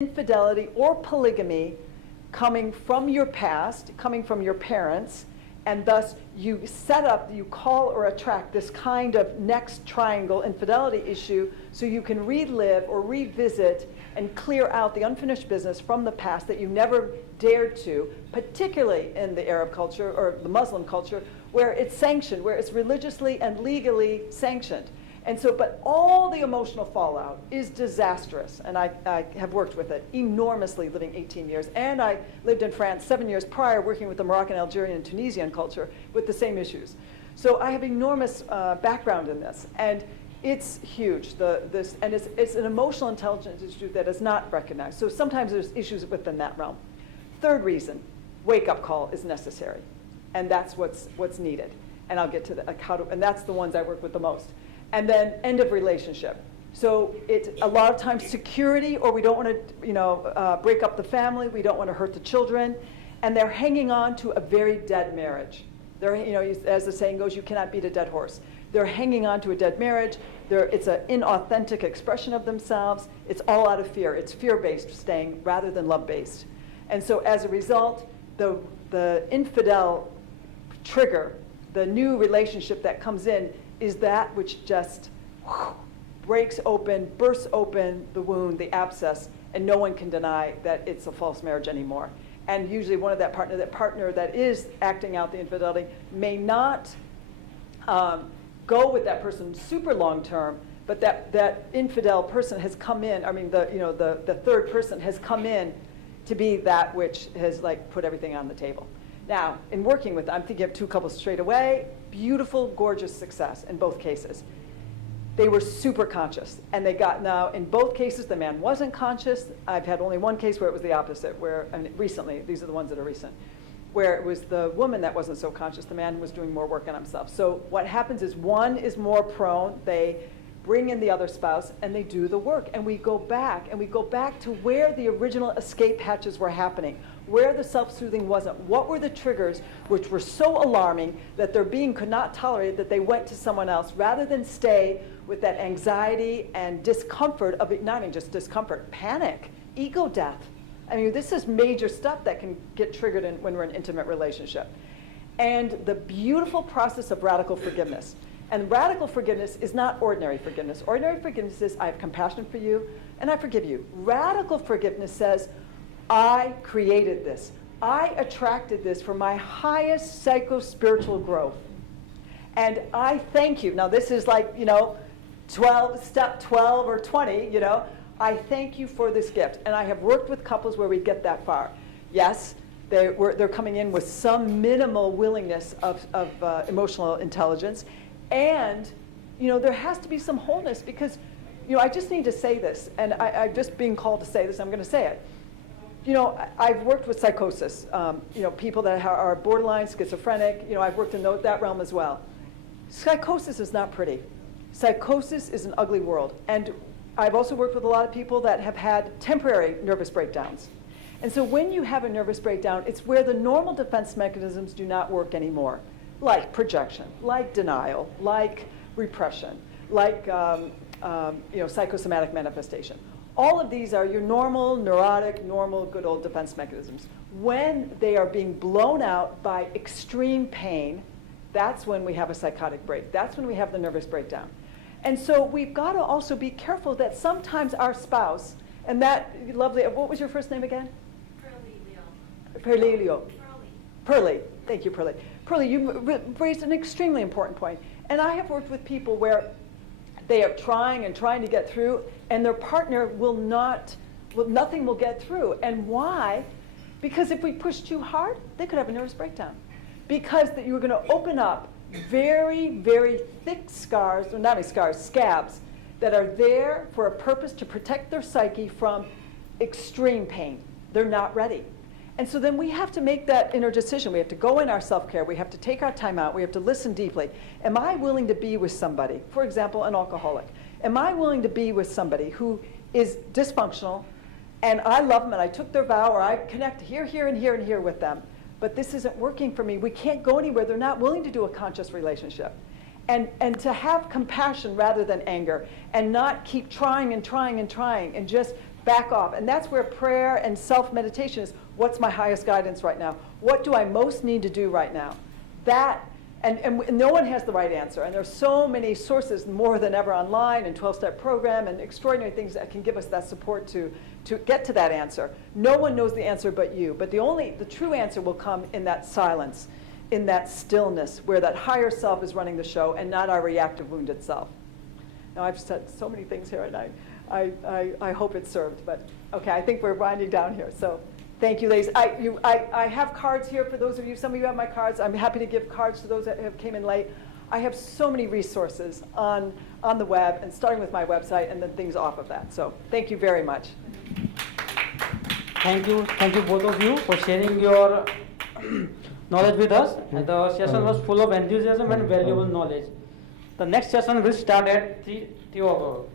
infidelity or polygamy coming from your past, coming from your parents, and thus you set up, you call or attract this kind of next triangle infidelity issue so you can relive or revisit and clear out the unfinished business from the past that you never dared to, particularly in the Arab culture or the Muslim culture, where it's sanctioned, where it's religiously and legally sanctioned. And so, but all the emotional fallout is disastrous, and I have worked with it enormously, living 18 years. And I lived in France 7 years prior, working with the Moroccan, Algerian, and Tunisian culture with the same issues. So I have enormous background in this, and it's huge. And it's an emotional intelligence issue that is not recognized. So sometimes there's issues within that realm. Third reason, wake-up call is necessary, and that's what's needed. And I'll get to that, and that's the ones I work with the most. And then end of relationship. So it's a lot of times security, or we don't want to break up the family, we don't want to hurt the children, and they're hanging on to a very dead marriage. They're, as the saying goes, you cannot beat a dead horse. They're hanging on to a dead marriage. It's an inauthentic expression of themselves. It's all out of fear. It's fear-based staying rather than love-based. And so as a result, the infidel trigger, the new relationship that comes in, is that which just breaks open, bursts open the wound, the abscess, and no one can deny that it's a false marriage anymore. And usually one of that partner that is acting out the infidelity may not go with that person super long term, but that infidel person has come in, the third person has come in to be that which has put everything on the table. Now, in working with, I'm thinking of two couples straight away, beautiful, gorgeous success in both cases. They were super conscious, and now in both cases, the man wasn't conscious. I've had only one case where it was the opposite, recently, these are the ones that are recent, where it was the woman that wasn't so conscious, the man was doing more work on himself. So what happens is one is more prone, they bring in the other spouse, and they do the work. And we go back to where the original escape hatches were happening, where the self-soothing wasn't. What were the triggers which were so alarming that their being could not tolerate that they went to someone else rather than stay with that anxiety and discomfort of it, not even just discomfort, panic, ego death. I mean, this is major stuff that can get triggered when we're in an intimate relationship. And the beautiful process of radical forgiveness. And radical forgiveness is not ordinary forgiveness. Ordinary forgiveness is, I have compassion for you, and I forgive you. Radical forgiveness says, I created this. I attracted this for my highest psycho-spiritual growth. And I thank you. Now this is step 12 or 20, I thank you for this gift. And I have worked with couples where we get that far. Yes, they're coming in with some minimal willingness of emotional intelligence. And there has to be some wholeness because I just need to say this, and I'm just being called to say this, I'm going to say it. I've worked with psychosis, people that are borderline schizophrenic, I've worked in that realm as well. Psychosis is not pretty. Psychosis is an ugly world. And I've also worked with a lot of people that have had temporary nervous breakdowns. And so when you have a nervous breakdown, it's where the normal defense mechanisms do not work anymore, like projection, like denial, like repression, like psychosomatic manifestation. All of these are your normal, neurotic, normal, good old defense mechanisms. When they are being blown out by extreme pain, that's when we have a psychotic break. That's when we have the nervous breakdown. And so we've got to also be careful that sometimes our spouse, and that lovely, what was your first name again? Perlilio. Pearly. Thank you, Pearly. Pearly, you raised an extremely important point. And I have worked with people where they are trying to get through, and their partner nothing will get through. And why? Because if we push too hard, they could have a nervous breakdown. Because that you're going to open up very, very thick scars, or not even scars, scabs, that are there for a purpose to protect their psyche from extreme pain. They're not ready. And so then we have to make that inner decision. We have to go in our self-care. We have to take our time out. We have to listen deeply. Am I willing to be with somebody, for example, an alcoholic? Am I willing to be with somebody who is dysfunctional, and I love them, and I took their vow, or I connect here, here, and here, and here with them, but this isn't working for me. We can't go anywhere. They're not willing to do a conscious relationship. And to have compassion rather than anger, and not keep trying and trying and trying, and just back off. And that's where prayer and self-meditation is. What's my highest guidance right now? What do I most need to do right now? That, and no one has the right answer. And there's so many sources, more than ever online, and 12-step program, and extraordinary things that can give us that support to get to that answer. No one knows the answer but you. But the true answer will come in that silence, in that stillness, where that higher self is running the show and not our reactive, wounded self. Now, I've said so many things here, and I hope it served. But okay, I think we're winding down here. So thank you, ladies. I have cards here for those of you. Some of you have my cards. I'm happy to give cards to those that have came in late. I have so many resources on the web, and starting with my website, and then things off of that. So thank you very much. Thank you both of you for sharing your knowledge with us. And the session was full of enthusiasm and valuable knowledge. The next session will start at 3 o'clock.